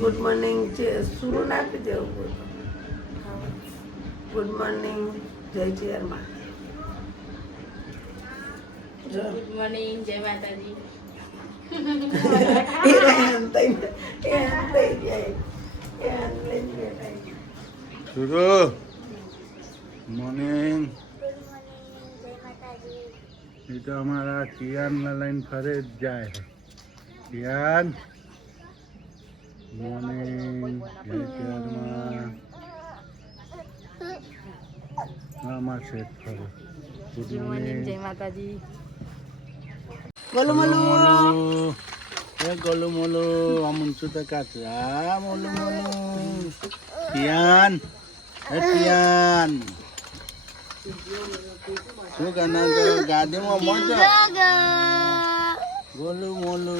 Good morning શુરુ ના આપી દેવું ગુડ મોર્નિંગ જય ચેરમાં ગુડ મોર્નિંગ જય માતાજી. શુરુ મોર્નિંગ. એ તો અમારા કિયાનને લઈને ફરે જ જાય છે. કિયાન મોર્નિંગ જય ચેરમાં. આમાં છે ફરે. ગુડ મોર્નિંગ જય માતાજી. બોલો બોલો એ ગોલુ મોલુ અમુંચુ તો કાચા મોલુ મોલુ કિયાન એ કિયાન શું કરના તો ગાડીમાં મોજો ગોલુ મોલુ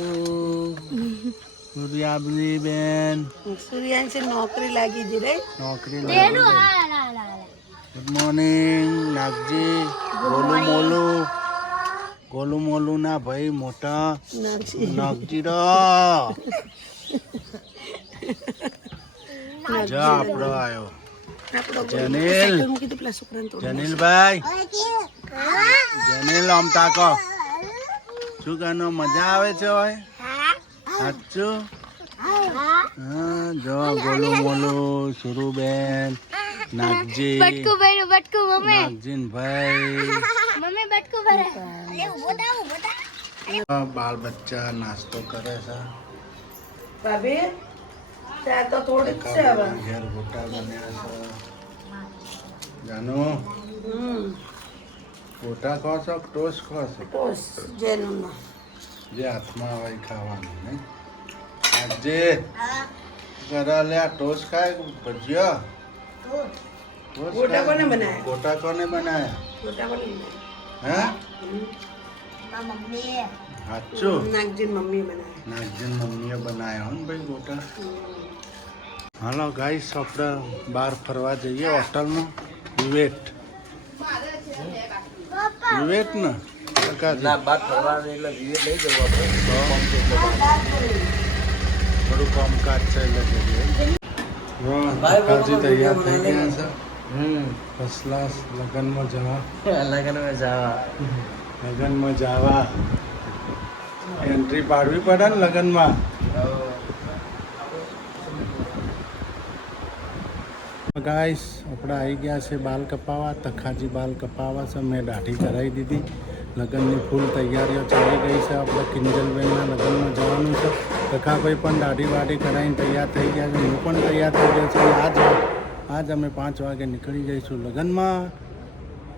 સૂર્યાબલી બેન સૂર્યાંશી નોકરી લાગી જી રે નોકરી ગુડ મોર્નિંગ નાગજી ગોલુ મોલુ ગોલુ મોલુ ના ભાઈ મોટા નાગજી જા આપણો આવ્યો જનીલ જનીલભાઈ જનીલ આમ તાકો શું કહેનો મજા આવે છે હોય સાચું હા જો ગોલુ મોલુ સુરુબેન નાગજી બટકુ ભર્યું બટકુ મમ્મી નાગજીન ભાઈ મમ્મી બટકુ ભરે. બાલ બચ્ચા નાસ્તો કરે છે ભાભી ચા તો થોડી જ છે હવે ઘેર ગોટા બન્યા છે જાનુ ગોટા ખો છો કે ટોસ્ટ ખો છો ટોસ જેનું જે હાથમાં આવે એ ખાવાનું નહીં આજે ઘરે લે આ ટોસ્ટ ખાય કે ભજીયા ટોસ્ટ ગોટા ખાય? કોને બનાયા? ગોટા કોને બનાયા મોટા બની હે સાચું નાગજી મમ્મી બનાવે નાગજીન મમ્મીએ બનાયા હો ને ભાઈ ગોટા હાલો ગાઈસ આપણે બહાર ફરવા જઈએ હોટલમાં વિવેટ વિવેટ ને ના બાદ ફરવાનું એટલે વિવેક લઈ જવું થોડું કામકાજ છે એટલે જઈએ કાકાજી તૈયાર થઈ ગયા છે ફર્સ્ટ ક્લાસ લગ્નમાં જવા લગ્નમાં જવા લગ્નમાં જવા એન્ટ્રી પાડવી પડે ને લગ્નમાં ગાઈસ આપણે આવી ગયા છે બાલ કપાવા તખાજી બાલ કપાવા છે મેં દાઢી કરાવી દીધી લગ્નની ફૂલ તૈયારીઓ ચાલી ગઈ છે આપણે કિંજલબેનના લગ્નમાં જવાનું છે તખાભાઈ પણ દાઢી વાઢી કરાવીને તૈયાર થઈ ગયા છે હું પણ તૈયાર થઈ ગયો છું આજ અમે 5 વાગે નીકળી જઈશું લગ્નમાં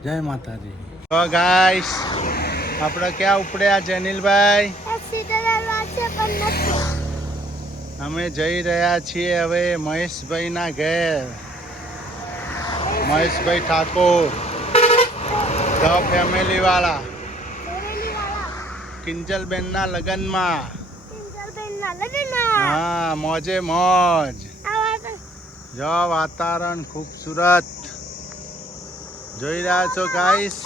જય માતાજી તો ગાઈસ આપણે ક્યાં ઉપડ્યા જનીલભાઈ અમે જઈ રહ્યા છીએ હવે મહેશભાઈના ઘેર મહેશભાઈ ઠાકોર ધ ફેમિલી વાળા કિંજલબેનના લગ્નમાં હા મોજે મોજ જો વાતાવરણ ખૂબસૂરત જોઈ રહ્યા છો ગાઈસ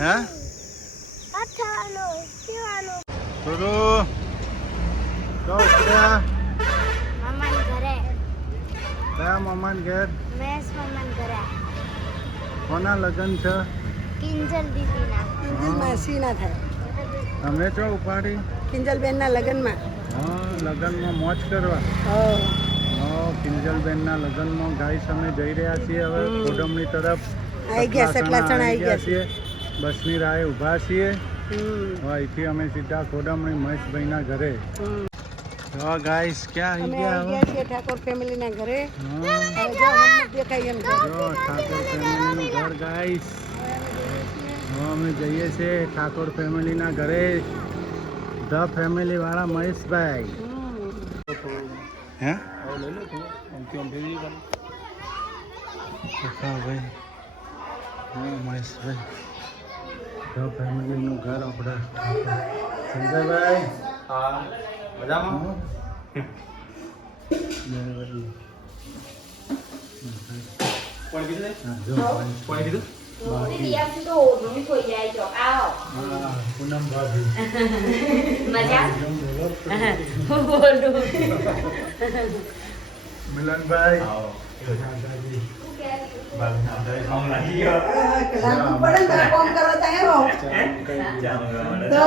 હે થોડું તો ઉપડ્યા મમ્માન ઘરે કયા મમ્માન ઘેર મેસ મમ્માન ઘરે કોના લગ્ન છે કિંજલ દીદીના માસી ના થાય તમે છો ઉપાડી કિંજલબેનના લગ્નમાં હા લગ્નમાં મોજ કરવા કિંજલબેનના લગ્નમાં ગાઈસ અમે જઈ રહ્યા છીએ હવે ખોડમણી તરફ આવી ગયા સકલાસણ આવી ગયા છીએ બસની રાહે ઊભા છીએ હવે અહીંથી અમે સીધા ખોડમણી મહેશભાઈના ઘરે તો ગાઈસ ક્યાં આવી અમે ગયા આવી હવે ગયા છીએ ઠાકોર ફેમિલીના ઘરે હા હવે જો હમણાં દેખાય એમ છે જો ઠાકોર ફેમિલીનું ઘર ગાઈસ હવે અમે જઈએ છીએ ઠાકોર ફેમિલીના ઘરે ધ ફેમિલી વાળા મહેશભાઈ હે ભાઈ હા મહેશભાઈ ધ ફેમિલીનું ઘર આપણા સંજયભાઈ હા મજામાં જો બાકી હા પૂનમ ભાભી મિલનભાઈ દાદાજી લાગુ પડે ને તો કોમ કરવા તૈયાર હો તો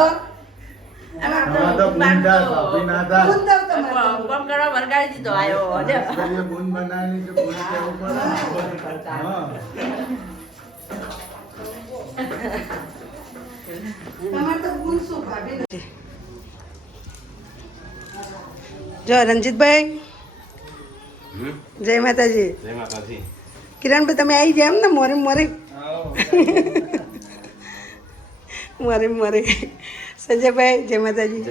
હા તો બુંદા ભાભી ના દા ફોન દઉં તમારે કોમ કરવા વરગાડી દીધો આયો ये बूंद बनानी तो बूंद के ऊपर हाँ તમારે તો ગુણ શું ભાભી જો રંજીતભાઈ જય માતાજી કિરણભાઈ તમે આવી ગયા એમ ને મોરે મોરે મોરે મોરે સંજયભાઈ જય માતાજી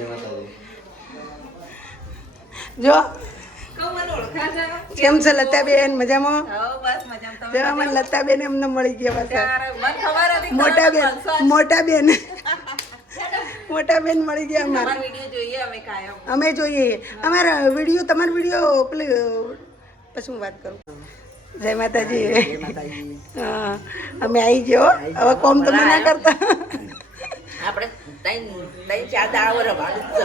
જો કેમ છે લતાબેન મજામાં જો મને લતાબેન એમને મળી ગયા પાછા મોટા બેન મળી ગયા અમારા અમે જોઈએ અમારા વિડીયો તમારો વિડીયો પેલી પછી હું વાત કરું જય માતાજી હા અમે આવી ગયો હવે કોમ તમે ના કરતા આપણે ત્રણ ચાર દાડા રવાનું જ છે.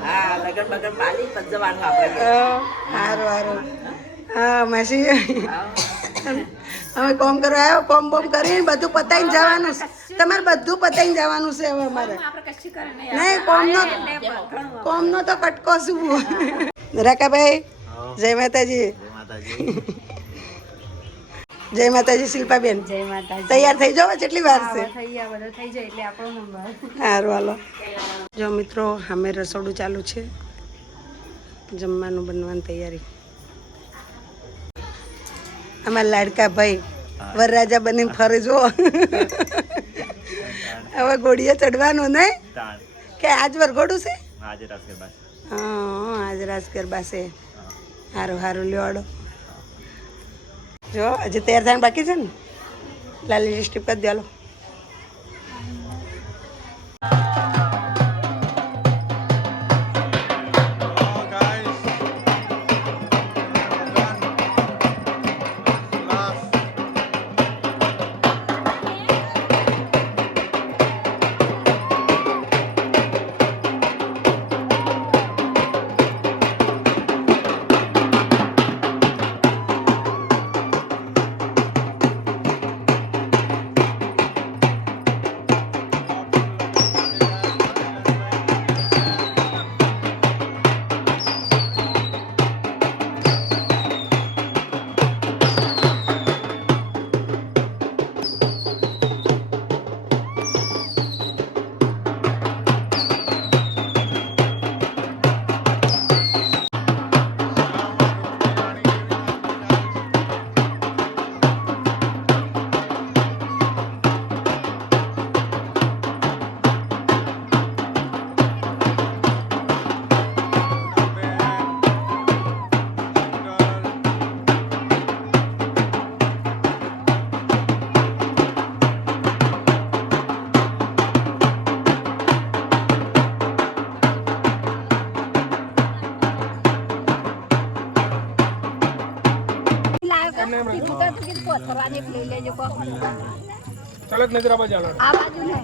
હા લગન બગન પાલી પછી જવાનું આપણે સારું સારું હા માસી અમે કોમ કરવા આવ્યો કોમ બોમ કરીને બધું પતાવીને જવાનું છે. તમારે બધું પતાવીને જવાનું છે હવે અમારે નહીં કોમનો તો કટકો શું રાકાભાઈ જય માતાજી જય માતાજી શિલ્પાબેન જય માતાજી તૈયાર થઈ જાવ કેટલી વાર છે થઈ ગયા બધું થઈ જાય એટલે આપણો નંબર સારું હાલો જો મિત્રો અમે રસોડું ચાલુ છે જમવાનું બનવાની તૈયારી અમારા લાડકા ભાઈ વરરાજા બનીને ફરે જો હવે ઘોડીએ ચડવાનું નહીં કે આજ વરઘોડું છે હા આજ રાસ ગરબા છે સારું સારું લ્યોડો જો હજી તૈયાર થઈને બાકી છે ને લાલી સ્ટીપ કરી દો ચાલક નજર આવા જાણા આ બાજુ ને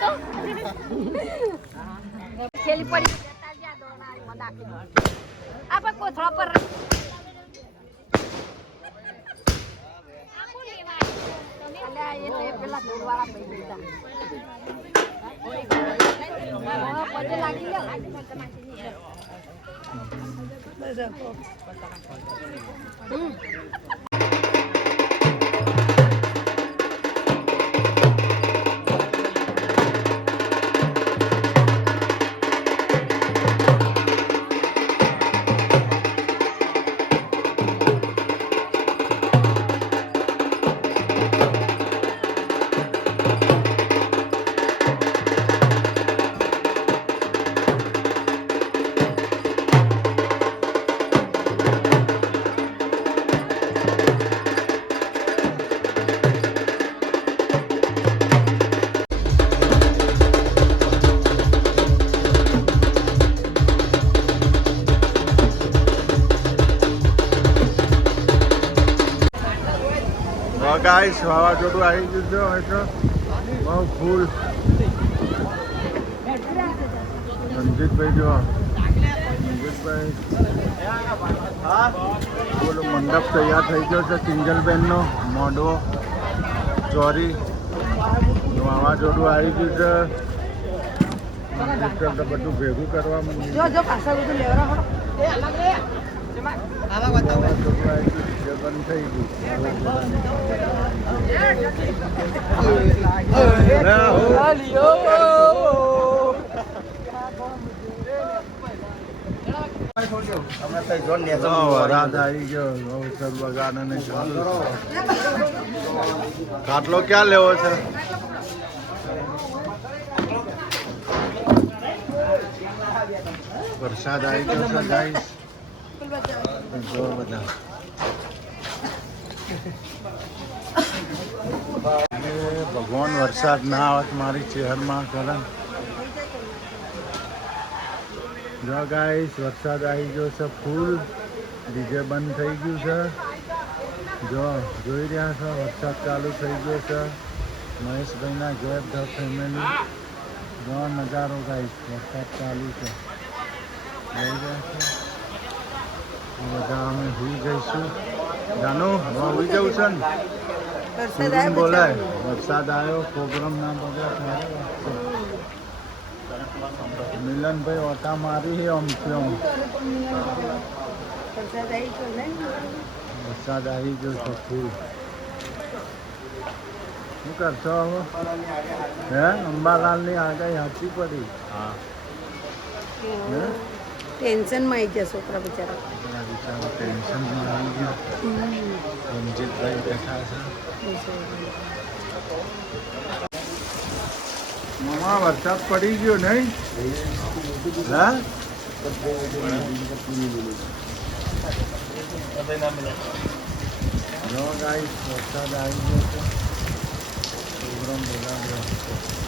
તો ખેલી પડી આપણે કોથળા પર પેલા દોરવાળા પગે લાગી ગાઈસ વાવાઝોડું આવી ગયું છે બહુ ફૂલ રણજીતભાઈ જો રણજીતભાઈ બોલો મંડપ તૈયાર થઈ ગયો છે કિંજલબેનનો મોઢવો ચોરી વાવાઝોડું આવી ગયું છે રણજીતભાઈ બધું ભેગું કરવા માંડ્યું જો પાછળ બધું લેવરા વાવાઝોડું આવી ગયું બંધ થઈ ગયું વરાદ આવી ગયો બગાડ ખાટલો ક્યાં લેવો છે વરસાદ આવી ગયો છે ગાઈસ જો બધા ભગવાન વરસાદ ના આવત મારી ચહેરમાં કરે જો ગાઈસ વરસાદ આવી ગયો છે ફૂલ ડીજે બંધ થઈ ગયું છે જો જોઈ રહ્યા છો વરસાદ ચાલુ થઈ ગયો છે મહેશભાઈના ઘેર ધ ફેમિલી જો નજારો ગાઈસ વરસાદ ચાલુ છે જોઈ રહ્યા છો બધા અમે સુઈ જઈશું જાનું સુઈ જવું છે ને વરસાદ બોલાય વરસાદ આવ્યો પ્રોગ્રામ ના બગડે મિલનભાઈ ઓટા મારી આમ વરસાદ આવી ગયો છે ફૂલ શું કરશો હવે હે અંબાલાલની આગાહી સાચી પડી હે ટેન્શનમાં આવી ગયા છોકરા બિચારા બિચારા ટેન્શનમાં આવી ગયા રણજીતભાઈ બેઠા છે મામા વરસાદ પડી ગયો નહીં હા વરસાદ આવી ગયો છે પ્રોગ્રામ બોલાવ્યો